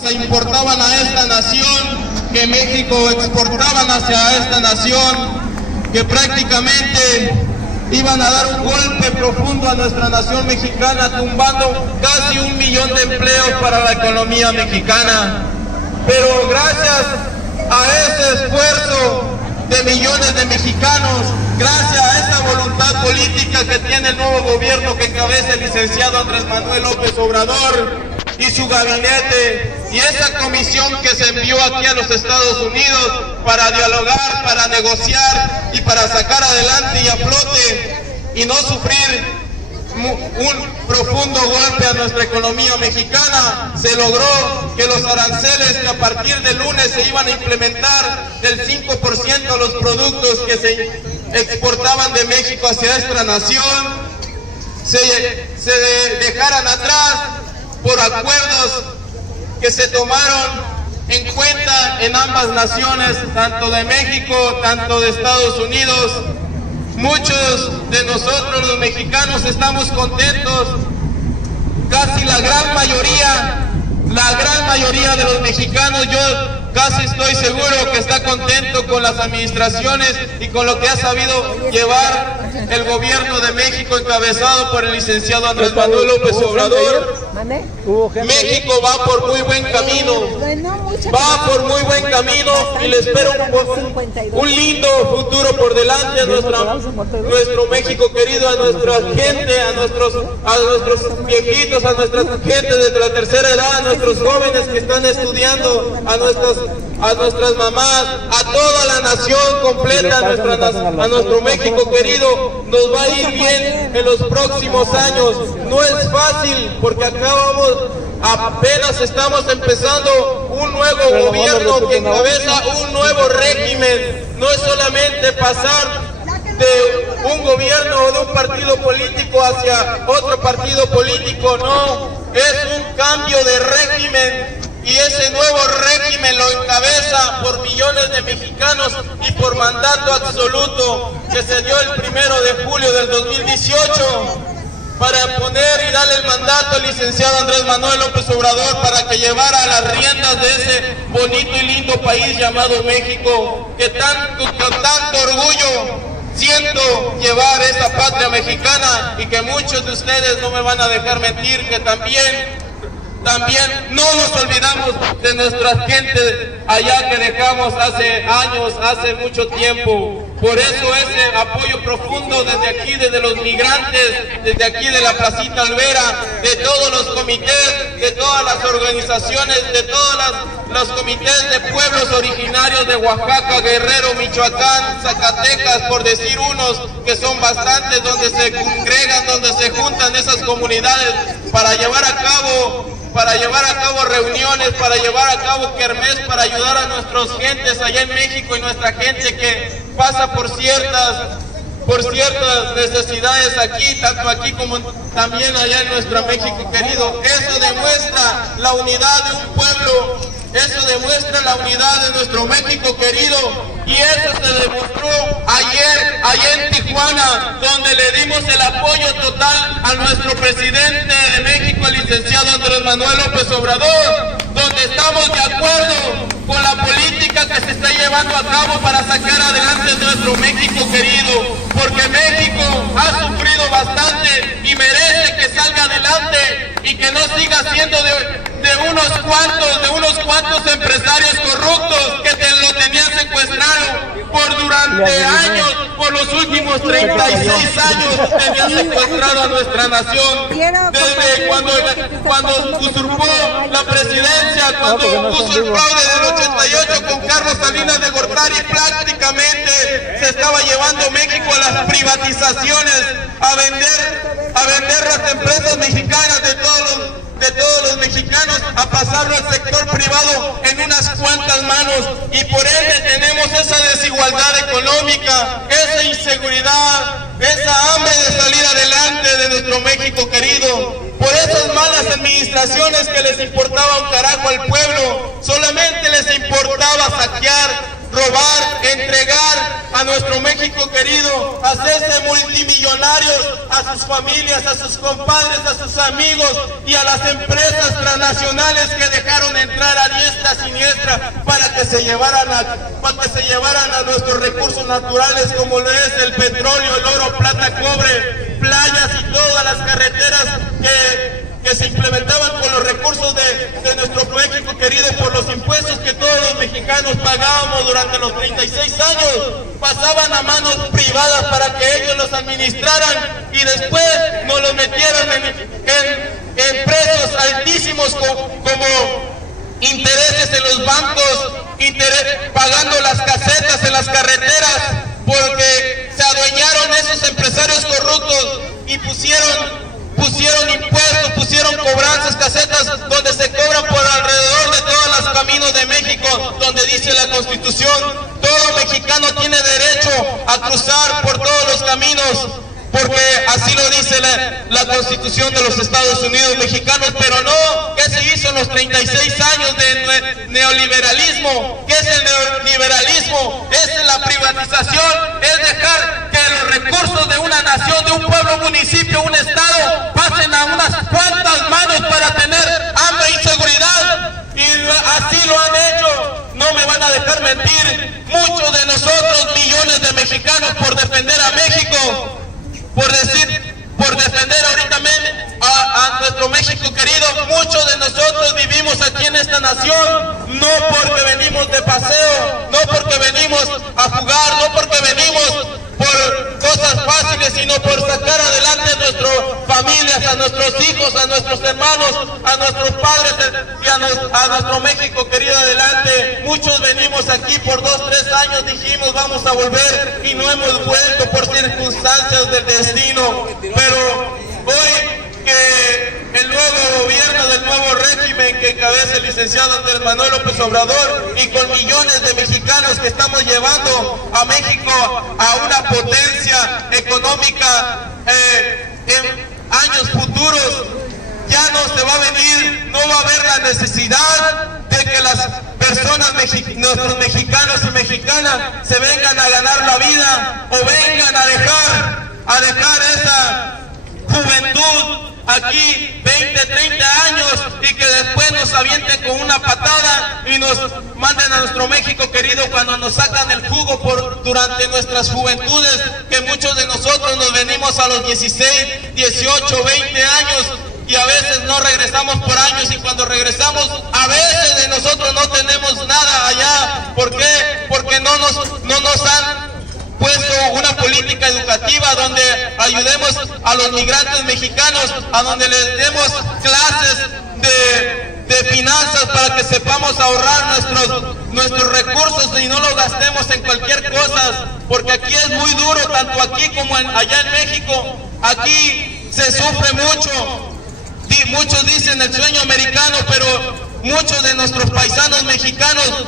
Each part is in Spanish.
Se importaban a esta nación, que México exportaban hacia esta nación, que prácticamente iban a dar un golpe profundo a nuestra nación mexicana, tumbando casi 1 millón de empleos para la economía mexicana. Pero gracias a ese esfuerzo de millones de mexicanos, gracias a esa voluntad política que tiene el nuevo gobierno que encabeza el licenciado Andrés Manuel López Obrador y su gabinete, y esa comisión que se envió aquí a los Estados Unidos para dialogar, para negociar y para sacar adelante y a flote y no sufrir un profundo golpe a nuestra economía mexicana, se logró que los aranceles que a partir del lunes se iban a implementar del 5% a los productos que se exportaban de México hacia esta nación se dejaran atrás por acuerdos que se tomaron en cuenta en ambas naciones, tanto de México, tanto de Estados Unidos. Muchos de nosotros los mexicanos estamos contentos, casi la gran mayoría de los mexicanos, yo casi estoy seguro que está contento con las administraciones y con lo que ha sabido llevar el gobierno de México encabezado por el licenciado Andrés Manuel López Obrador. México va por muy buen camino, y le espero un lindo futuro por delante a nuestro México querido, a nuestra gente, a nuestros viejitos, a nuestra gente de la tercera edad, a nuestros jóvenes que están estudiando, a nuestras mamás, a toda la nación completa, a nuestro México querido. Nos va a ir bien en los próximos años. No es fácil porque apenas estamos empezando un nuevo gobierno que encabeza un nuevo régimen. No es solamente pasar de un gobierno o de un partido político hacia otro partido político, no, es un cambio de régimen. Y ese nuevo régimen lo encabeza por millones de mexicanos y por mandato absoluto que se dio el 1 de julio del 2018 para poner y darle el mandato al licenciado Andrés Manuel López Obrador para que llevara las riendas de ese bonito y lindo país llamado México, que con tanto orgullo siento llevar esa patria mexicana, y que muchos de ustedes no me van a dejar mentir que también no nos olvidamos de nuestra gente allá que dejamos hace años, hace mucho tiempo. Por eso ese apoyo profundo desde aquí, desde los migrantes, desde aquí de la Placita Alvera, de todos los comités, de todas las organizaciones, de todos los comités de pueblos originarios de Oaxaca, Guerrero, Michoacán, Zacatecas, por decir unos que son bastantes, donde se congregan, donde se juntan esas comunidades para llevar a cabo reuniones, para llevar a cabo kermés, para ayudar a nuestras gentes allá en México y nuestra gente que pasa por ciertas necesidades aquí, tanto aquí como también allá en nuestro México querido. Eso demuestra la unidad de un pueblo, eso demuestra la unidad de nuestro México querido, y eso se demostró ayer en Tijuana, donde le dimos el apoyo total a nuestro presidente de México, el licenciado Andrés Manuel López Obrador, donde estamos de acuerdo con la política que se está llevando a cabo para sacar adelante nuestro México querido, porque México ha sufrido bastante y merece que salga adelante y que no siga siendo de unos cuantos empresarios corruptos que lo tenían secuestrado durante años, por los últimos 36 años tenían secuestrado a nuestra nación, desde cuando usurpó la presidencia, cuando puso el fraude del 88 con Carlos Salinas de Gortari. Prácticamente se estaba llevando México a las privatizaciones, a vender las empresas mexicanas de todos los mexicanos, a pasarlo al sector privado en unas cuantas manos, y por ende tenemos esa desigualdad económica, esa inseguridad, esa hambre de salir adelante de nuestro México querido. Por esas malas administraciones que les importaba un carajo al pueblo, solamente les importaba saquear, robar, entregar a nuestro México querido, hacerse multimillonarios, a sus familias, a sus compadres, a sus amigos y a las empresas transnacionales que dejaron entrar maestra para que se llevaran a nuestros recursos naturales, como lo es el petróleo, el oro, plata, cobre, playas y todas las carreteras que se implementaban con los recursos de nuestro México querido, por los impuestos que todos los mexicanos pagábamos durante los 36 años, pasaban a manos privadas para que ellos los administraran y después nos los metieran en precios altísimos como intereses en los bancos, pagando las casetas en las carreteras, porque se adueñaron esos empresarios corruptos y pusieron impuestos, pusieron cobranzas, casetas donde se cobran por alrededor de todos los caminos de México, donde dice la Constitución, todo mexicano tiene derecho a cruzar por todos los caminos, porque así lo dice la Constitución de los Estados Unidos mexicanos. Pero no, ¿qué se hizo en los 36 años de neoliberalismo? ¿Qué es el neoliberalismo? Es la privatización, es dejar que los recursos de una nación, de un pueblo, municipio, un estado, pasen a unas cuantas manos para tener hambre e inseguridad. Y así lo han hecho. No me van a dejar mentir. Muchos de nosotros, millones de mexicanos, por defender a México, por defender ahorita a nuestro México querido, muchos de nosotros vivimos aquí en esta nación, no porque venimos de paseo, no porque venimos a jugar, no porque venimos por cosas fáciles, sino por sacar adelante a nuestras familias, a nuestros hijos, a nuestros hermanos, a nuestros padres y a nuestro México querido adelante. Muchos venimos aquí por 2, 3 años, dijimos vamos a volver y no hemos vuelto por circunstancias del destino. Pero hoy que el nuevo gobierno del nuevo régimen que encabeza el licenciado Andrés Manuel López Obrador, y con millones de mexicanos que estamos llevando a México a una potencia económica en años futuros, ya no se va a venir, no va a haber la necesidad de que las personas, nuestros mexicanos y mexicanas, se vengan a ganar la vida o vengan a dejar esa juventud aquí 20, 30 años y que después nos avienten con una patada y nos manden a nuestro México querido cuando nos sacan el jugo durante nuestras juventudes, que muchos de nosotros nos venimos a los 16, 18, 20 años y a veces no regresamos por años, y cuando regresamos a veces de nosotros no tenemos nada allá. ¿Por qué? Porque no nos han puesto una política educativa donde ayudemos a los migrantes mexicanos, a donde les demos clases de finanzas para que sepamos ahorrar nuestros recursos y no los gastemos en cualquier cosa, porque aquí es muy duro, tanto aquí como allá en México. Aquí se sufre mucho. Muchos dicen el sueño americano, pero muchos de nuestros paisanos mexicanos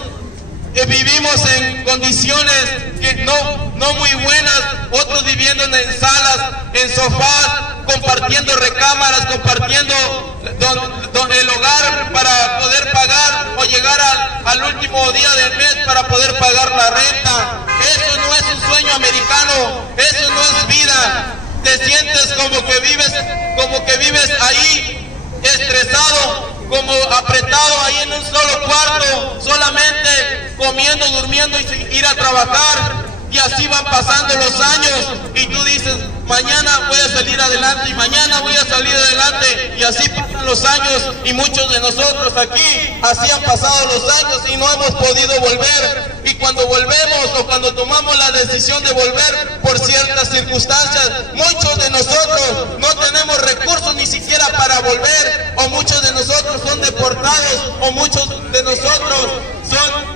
vivimos en condiciones que no muy buenas, otros viviendo en salas, en sofás, compartiendo recámaras, compartiendo el hogar para poder pagar o llegar al último día del mes para poder pagar la renta. Eso no es un sueño americano, eso no es vida. Te sientes como que vives ahí estresado, como apretado ahí en un solo cuarto, solamente comiendo, durmiendo y sin ir a trabajar. Y así van pasando los años y tú dices, mañana voy a salir adelante y mañana voy a salir adelante, y así pasan los años, y muchos de nosotros aquí así han pasado los años y no hemos podido volver. Y cuando volvemos o cuando tomamos la decisión de volver por ciertas circunstancias, muchos de nosotros no tenemos recursos ni siquiera para volver, o muchos de nosotros son deportados, o muchos de nosotros son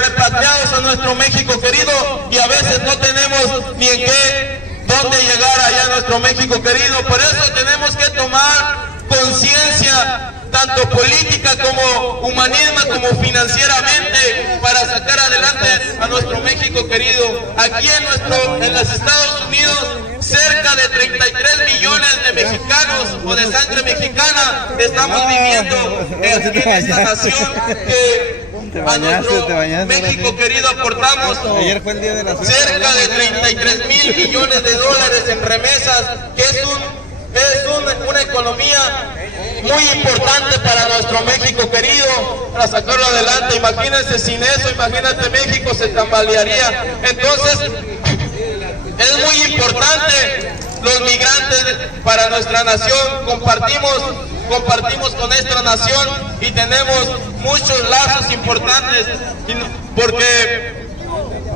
repatriados a nuestro México querido, y a veces no tenemos ni en dónde llegar allá a nuestro México querido. Por eso tenemos que tomar conciencia, tanto política como humanismo, como financieramente, para sacar adelante a nuestro México querido. Aquí en los Estados Unidos, cerca de 33 millones de mexicanos o de sangre mexicana estamos viviendo en esta nación que a nuestro México querido aportamos cerca de 33 mil millones de dólares en remesas, que es una economía muy importante para nuestro México querido, para sacarlo adelante. Imagínense sin eso, imagínate, México se tambalearía. Entonces, es muy importante los migrantes para nuestra nación, compartimos con esta nación y tenemos muchos lazos importantes, porque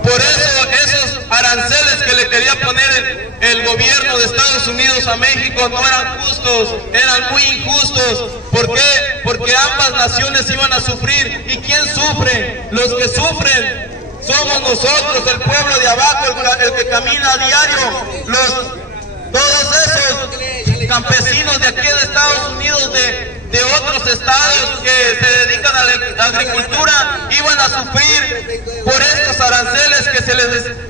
por eso esos aranceles que le quería poner el gobierno de Estados Unidos a México no eran justos, eran muy injustos. ¿Por qué? Porque ambas naciones iban a sufrir. ¿Y quién sufre? Los que sufren somos nosotros, el pueblo de abajo, el que camina a diario, todos esos campesinos de aquí de Estados Unidos, de otros estados que se dedican a la agricultura, iban a sufrir por estos aranceles que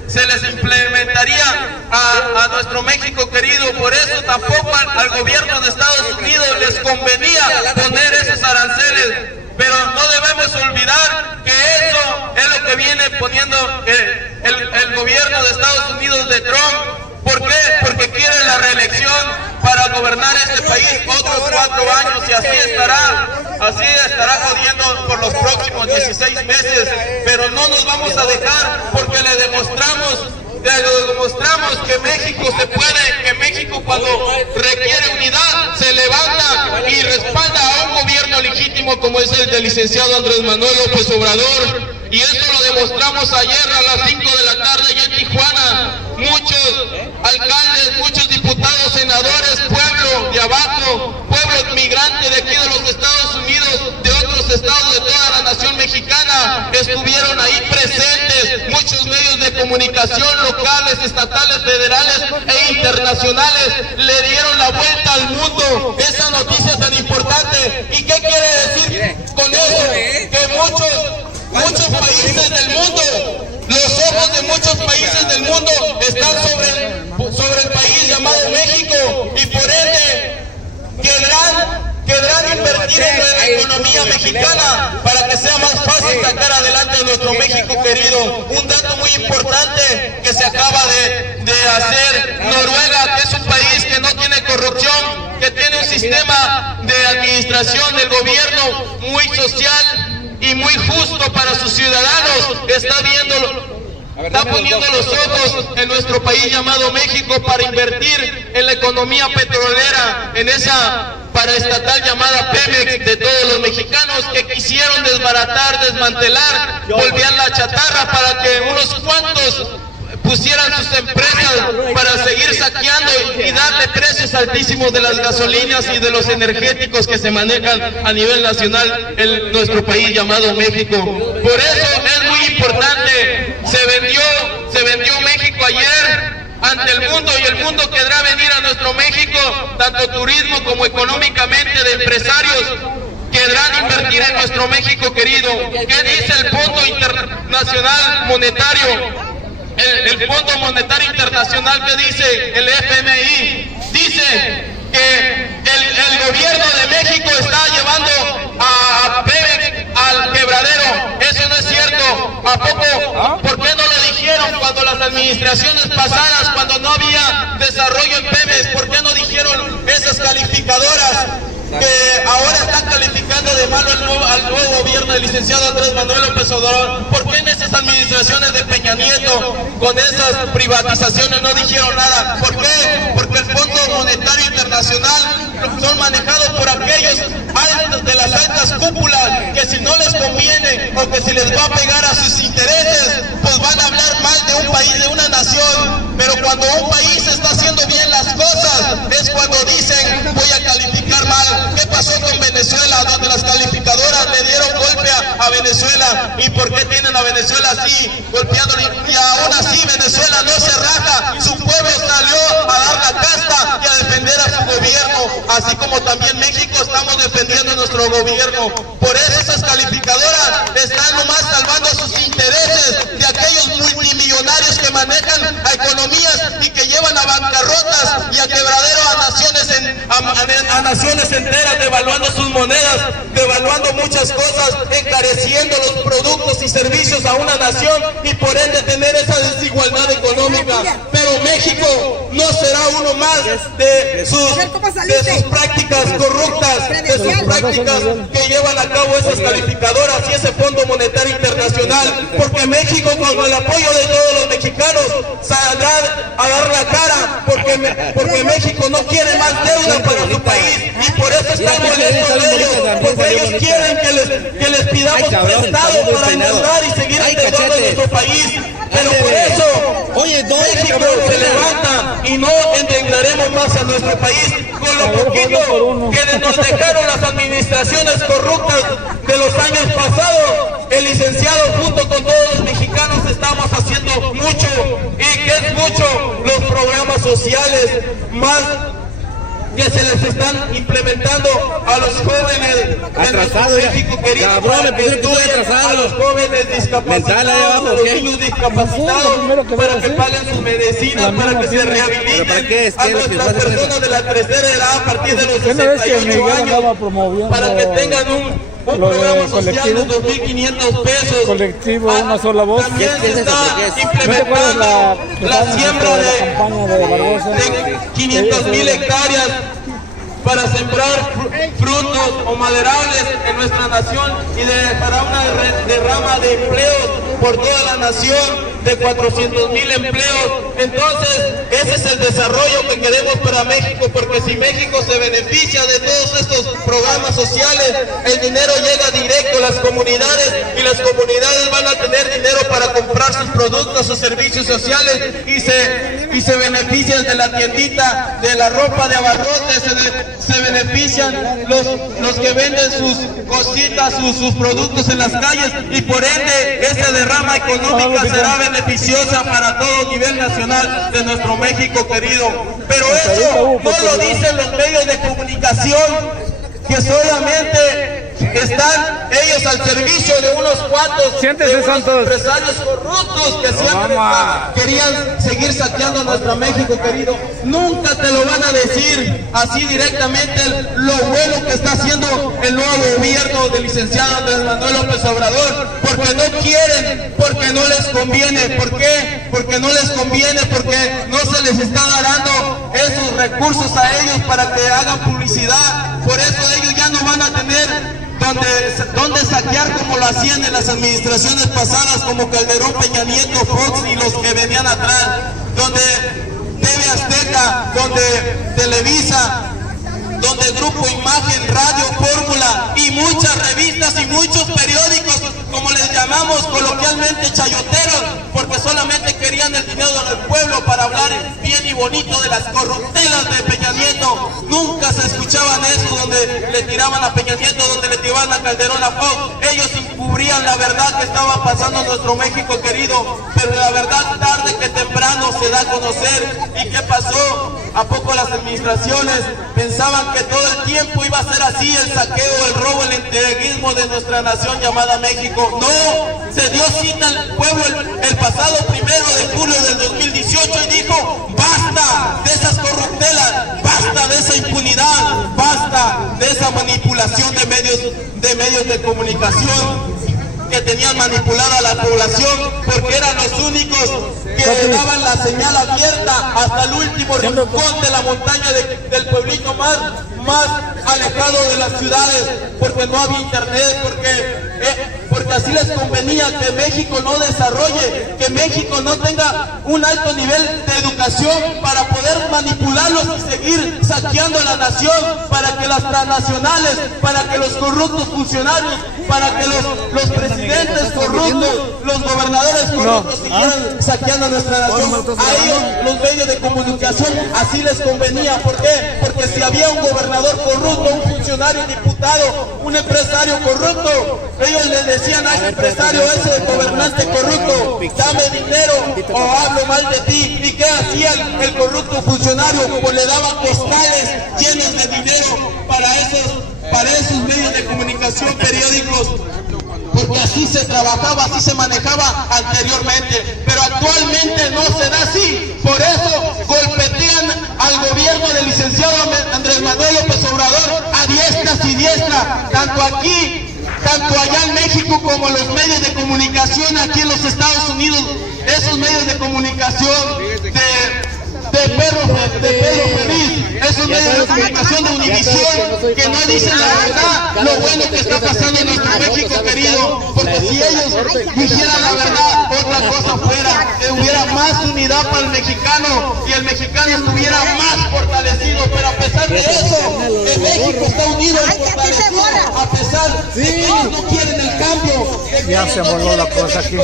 se les implementaría a nuestro México querido. Por eso tampoco al gobierno de Estados Unidos les convenía poner esos aranceles. Pero no debemos olvidar que eso es lo que viene poniendo el gobierno de Estados Unidos de Trump. ¿Por qué? Porque quiere la reelección para gobernar este país otros 4 años y así estará jodiendo por los próximos 16 meses. Pero no nos vamos a dejar, porque le demostramos que México se puede, que México cuando requiere unidad se levanta y respalda a un gobierno legítimo como es el del licenciado Andrés Manuel López Obrador. Y esto lo demostramos ayer a las 5 de la tarde allá en Tijuana. Muchos alcaldes, muchos diputados, senadores, pueblo de abajo, pueblo migrante de aquí de los Estados Unidos, de otros estados de toda la nación mexicana, estuvieron ahí presentes. Muchos medios de comunicación locales, estatales, federales e internacionales le dieron la vuelta al mundo esa noticia tan importante. ¿Y qué quiere decir con eso? Que muchos países del mundo, los ojos de muchos países del mundo están sobre el país llamado México, y por ende querrán invertir en la economía mexicana para que sea más fácil sacar adelante a nuestro México querido. Un dato muy importante que se acaba de hacer: Noruega, que es un país que no tiene corrupción, que tiene un sistema de administración del gobierno muy social y muy justo para sus ciudadanos, está poniendo los ojos en nuestro país llamado México para invertir en la economía petrolera, en esa paraestatal llamada Pemex de todos los mexicanos que quisieron desbaratar, desmantelar, volver la chatarra para que unos cuantos pusieran sus empresas para seguir saqueando y darle precios altísimos de las gasolinas y de los energéticos que se manejan a nivel nacional en nuestro país llamado México. Por eso es muy importante, se vendió México ayer ante el mundo, y el mundo querrá venir a nuestro México, tanto turismo como económicamente, de empresarios querrán invertir en nuestro México querido. ¿Qué dice el Fondo Internacional Monetario? El Fondo Monetario Internacional, que dice el FMI, dice que el gobierno de México está llevando a Pemex al quebradero. Eso no es cierto. ¿A poco? ¿Por qué no lo dijeron cuando las administraciones pasadas, cuando no había desarrollo en Pemex? ¿Por qué no dijeron esas calificadoras que ahora están calificando de malo al nuevo gobierno del licenciado Andrés Manuel López Obrador? ¿Por qué en esas administraciones de Peña Nieto, con esas privatizaciones, no dijeron nada? ¿Por qué? Porque el Fondo Monetario Internacional son manejados por aquellos de las altas cúpulas que, si no les conviene o que si les va a pegar a sus intereses, pues van a hablar mal de un país, de una nación. Pero cuando un país está haciendo bien las cosas, es cuando dicen: voy a calificar mal. ¿Qué pasó con Venezuela, donde las calificadoras le dieron golpe a Venezuela? ¿Y por qué tienen a Venezuela así, golpeándole? Y aún así Venezuela no se raja, su pueblo salió a dar la casta y a defender a su gobierno, así como también México estamos defendiendo a nuestro gobierno. Por eso esas calificadoras están nomás salvando sus intereses de aquellos multimillonarios que manejan a economías y que llevan a bancarrotas y a quebradero a naciones enteras, devaluando sus monedas, devaluando muchas cosas, encareciendo los productos y servicios a una nación, y por ende tener esa desigualdad económica. licenciado, México no será uno más de sus prácticas corruptas, de sus prácticas que llevan a cabo esas calificadoras y ese Fondo Monetario Internacional, porque México, con el apoyo de todos los mexicanos, saldrá a dar la cara, porque México no quiere más deuda para su país, y por eso estamos molestos de ellos, porque ellos quieren que les pidamos prestado para endeudar y seguir endeudando nuestro país. Pero por eso México se levanta y no endeudaremos más a nuestro país con lo poquito que nos dejaron las administraciones corruptas de los años pasados. El licenciado junto con todos los mexicanos estamos haciendo mucho, y que es mucho, los programas sociales más que se les están implementando a los jóvenes atrasado, de México querido, cabrón, a los jóvenes discapacitados, a los niños discapacitados, para que paguen sus medicinas, para que se rehabiliten, a nuestras personas de la tercera edad a partir de los 68 años, para que tengan un programa social de 2.500 pesos. Colectivo Una Sola Voz. También se está implementando la siembra de 500.000 hectáreas para sembrar frutos o maderables en nuestra nación, y dejará una derrama de empleos por toda la nación de 400.000 empleos. Entonces, ese es el desarrollo que queremos para México, porque si México se beneficia de todos estos programas sociales, el dinero llega directo a las comunidades, y las comunidades van a tener dinero para comprar sus productos o servicios sociales, y se benefician de la tiendita, de la ropa de abarrotes, se benefician los que venden sus cositas, sus productos en las calles, y por ende esa derrama económica será beneficiosa para todo nivel nacional de nuestro México querido. Pero eso no lo dicen los medios de comunicación, que solamente están ellos al servicio de unos cuantos empresarios corruptos que siempre querían seguir saqueando a nuestro México querido. Nunca te lo van a decir así directamente lo bueno que está haciendo el nuevo gobierno del licenciado Andrés Manuel López Obrador, porque no quieren, porque no les conviene. ¿Por qué? Porque no les conviene, porque no se les está dando esos recursos a ellos para que hagan publicidad. Por eso ellos ya no van a tener donde saquear como lo hacían en las administraciones pasadas, como Calderón, Peña Nieto, Fox y los que venían atrás, donde TV Azteca, donde Televisa, donde Grupo Imagen, Radio Fórmula y muchas revistas y muchos periódicos, como les llamamos coloquialmente, chayoteros, porque solamente querían el dinero del pueblo para hablar bien y bonito de las corruptelas de Peña Nieto. Nunca se escuchaban eso, donde le tiraban a Peña Nieto, donde le tiraban a Calderón, a Fox. Ellos encubrían la verdad que estaba pasando en nuestro México querido, pero la verdad tarde que temprano se da a conocer. ¿Y qué pasó? ¿A poco las administraciones pensaban que todo el tiempo iba a ser así, el saqueo, el robo, el entreguismo de nuestra nación llamada México? No, se dio cita al pueblo el pasado 1 de julio del 2018 y dijo: basta de esas corruptelas, basta de esa impunidad, basta de esa manipulación de medios de comunicación que tenían manipulada a la población, porque eran los únicos que le daban la señal abierta hasta el último rincón de la montaña del pueblito más alejado de las ciudades, porque no había internet, porque así les convenía que México no desarrolle, que México no tenga un alto nivel de educación para poder manipularlos y seguir saqueando a la nación, para que las transnacionales, para que los corruptos funcionarios, para que los presidentes corruptos, los gobernadores corruptos siguieran saqueando a nuestra nación. A ellos, los medios de comunicación, así les convenía. ¿Por qué? Porque si había un gobernador corrupto, un funcionario, un diputado, un empresario corrupto, ellos le decían a ese empresario, ese gobernante corrupto: dame dinero o hablo mal de ti. ¿Y qué hacía el corrupto funcionario? Pues le daban postales llenos de dinero para esos medios de comunicación, periódicos, porque así se trabajaba, así se manejaba anteriormente, pero actualmente no se da así. Por eso golpetean al gobierno del licenciado Andrés Manuel López Obrador a diestras y diestras, tanto aquí, tanto allá en México. México como los medios de comunicación aquí en los Estados Unidos, esos medios de comunicación de Pedro Ferriz, esos medios de comunicación de Univisión, que no dicen la verdad, lo bueno que está pasando en nuestro México querido, porque si ellos dijeran la verdad, otra cosa fuera, que hubiera más unidad para el mexicano y el mexicano estuviera más fortalecido, pero a pesar de eso, el México está unido y fortalecido, a pesar de que ellos no quieren el cambio, Ya se voló la cosa aquí.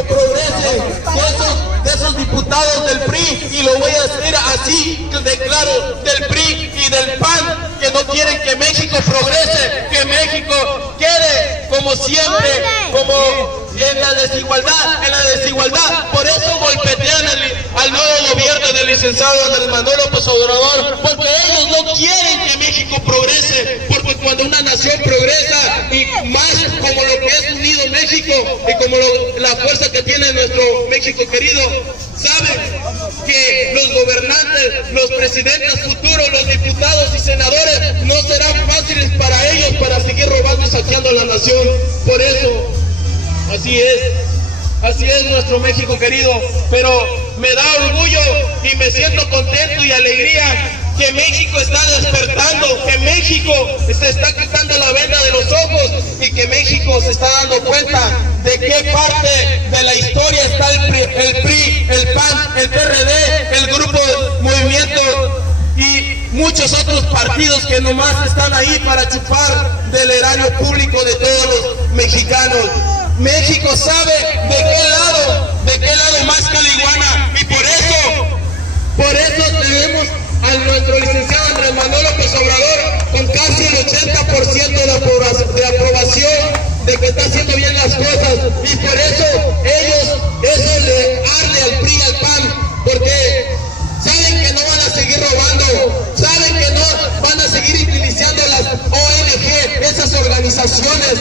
de esos diputados del PRI, y lo voy a decir así de claro, del PRI y del PAN, que no quieren que México progrese, que México quede como siempre, como en la desigualdad, por eso golpetean al nuevo gobierno del licenciado Andrés Manuel López Obrador, porque ellos no quieren que México progrese, porque cuando una nación progresa, y más como lo que es unido México, y como la fuerza que tiene nuestro México querido, saben que los gobernantes, los presidentes futuros, los diputados y senadores no serán fáciles para ellos para seguir robando y saqueando a la nación. Por eso, así es nuestro México querido, pero me da orgullo y me siento contento y alegría que México está despertando, que México se está quitando la venda de los ojos y que México se está dando cuenta de qué parte de la historia está el PRI, el PAN, el PRD, el Grupo Movimiento y muchos otros partidos que nomás están ahí para chupar del erario público de todos los mexicanos. México sabe de qué lado más caliguana, y por eso tenemos a nuestro licenciado Andrés Manuel López Obrador con casi el 80% de aprobación de que está haciendo bien las cosas, y por eso eso le arde al PRI y al PAN, porque saben que no van a seguir robando, saben que no van a seguir utilizando las ONG, esas organizaciones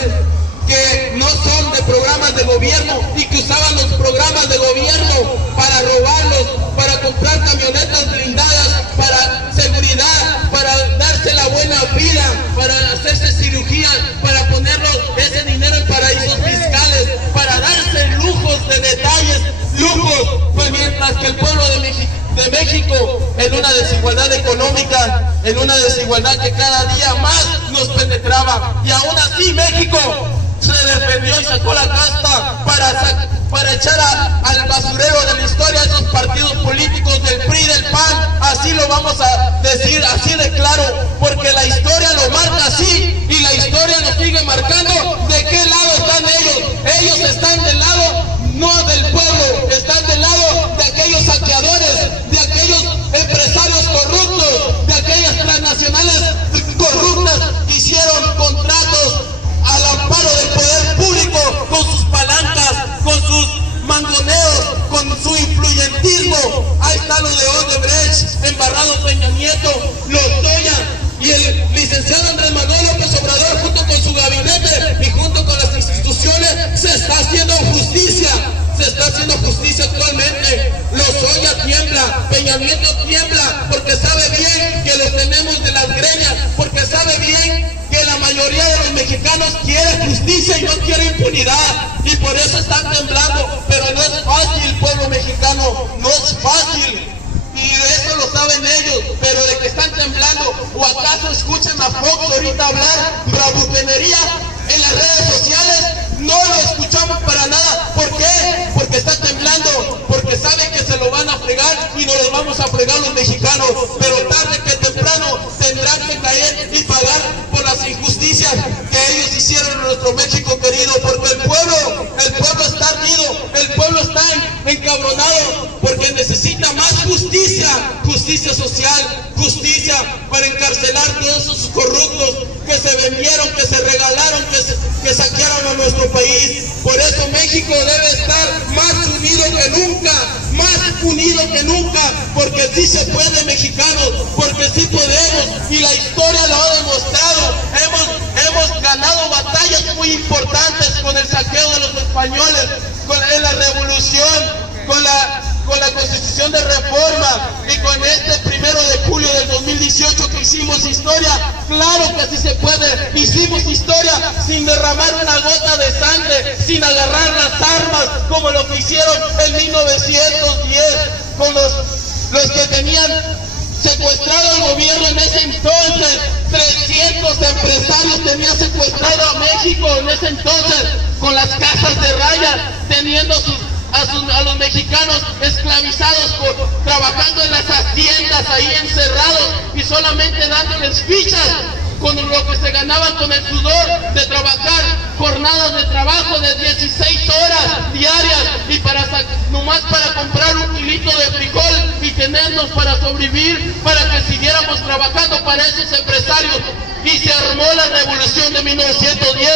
que no son de programas de gobierno y que usaban los programas de gobierno para robarlos, para comprar camionetas blindadas, para seguridad, para darse la buena vida, para hacerse cirugía, para ponerlos ese dinero en paraísos fiscales, para darse lujos de detalles, lujos, pues mientras que el pueblo de México en una desigualdad económica, en una desigualdad que cada día más nos penetraba, y aún así México se defendió y sacó la casta para echar al basurero de la historia a esos partidos políticos del PRI y del PAN. Así lo vamos a decir, así de claro, porque la historia lo marca así y la historia nos sigue marcando de qué lado están ellos. Ellos están del lado no del pueblo, están del lado de aquellos saqueadores, de aquellos empresarios corruptos, de aquellas transnacionales corruptas que hicieron contratos al amparo del poder público, con sus palancas, con sus mangoneos, con su influyentismo. Ahí están los de Odebrecht, embarrados Peña Nieto, los Toya y el licenciado Andrés Manuel López Obrador, junto con su gabinete y junto con las instituciones, se está haciendo justicia. Se está haciendo justicia actualmente. Lozoya tiembla, Peña Nieto tiembla, porque sabe bien que los tenemos de las greñas, porque sabe bien que la mayoría de los mexicanos quiere justicia y no quiere impunidad, y por eso están temblando. Pero no es fácil, pueblo mexicano, no es fácil, y de eso lo saben ellos, pero de que están temblando. ¿O acaso escuchan a Fox ahorita hablar bravuconería en las redes sociales? No lo escuchamos para nada. ¿Por qué? Porque está temblando, porque saben que se lo van a fregar y nos lo vamos a fregar los mexicanos, pero tarde que temprano tendrán que caer y pagar por las injusticias que ellos hicieron en nuestro México querido, porque el pueblo está ardido, el pueblo está encabronado, porque necesita más justicia, justicia social, justicia para encarcelar todos esos corruptos que se vendieron, que se regalaron, que saquearon a nuestro país. Por eso México debe estar más unido que nunca, más unido que nunca, porque sí se puede, mexicanos, porque sí podemos, y la historia lo ha demostrado. Hemos ganado batallas muy importantes con el saqueo de los españoles, en la revolución, con la Constitución de Reforma, y con este 1 de julio del 2018 que que hicimos historia, claro que así se puede. Hicimos historia sin derramar una gota de sangre, sin agarrar las armas como lo que hicieron en 1910 con los que tenían secuestrado el gobierno en ese entonces. 300 empresarios tenían secuestrado a México en ese entonces, con las casas de raya, teniendo a los mexicanos esclavizados, trabajando en las haciendas ahí encerrados y solamente dándoles fichas con lo que se ganaban con el sudor de trabajar, jornadas de trabajo de 16 horas diarias y nomás para comprar un kilito de frijol y tenernos para sobrevivir, para que siguiéramos trabajando para esos empresarios. Y se armó la revolución de 1910,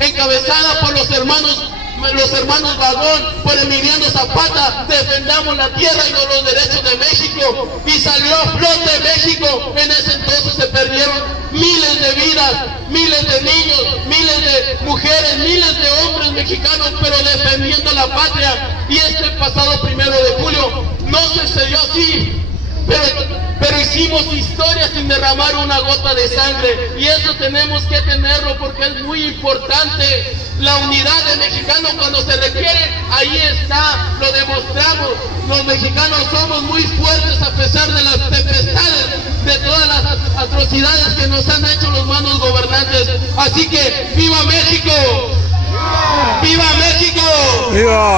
encabezada por los hermanos Vagón, por Emiliano Zapata. Defendamos la tierra y los derechos de México, y salió a flote México. En ese entonces se perdieron miles de vidas, miles de niños, miles de mujeres, miles de hombres mexicanos, pero defendiendo la patria. Y este pasado 1 de julio no sucedió así, pero hicimos historia sin derramar una gota de sangre, y eso tenemos que tenerlo porque es muy importante. La unidad de mexicanos cuando se requiere, ahí está, lo demostramos. Los mexicanos somos muy fuertes a pesar de las tempestades, de todas las atrocidades que nos han hecho los malos gobernantes. Así que ¡viva México! ¡Viva México! ¡Viva!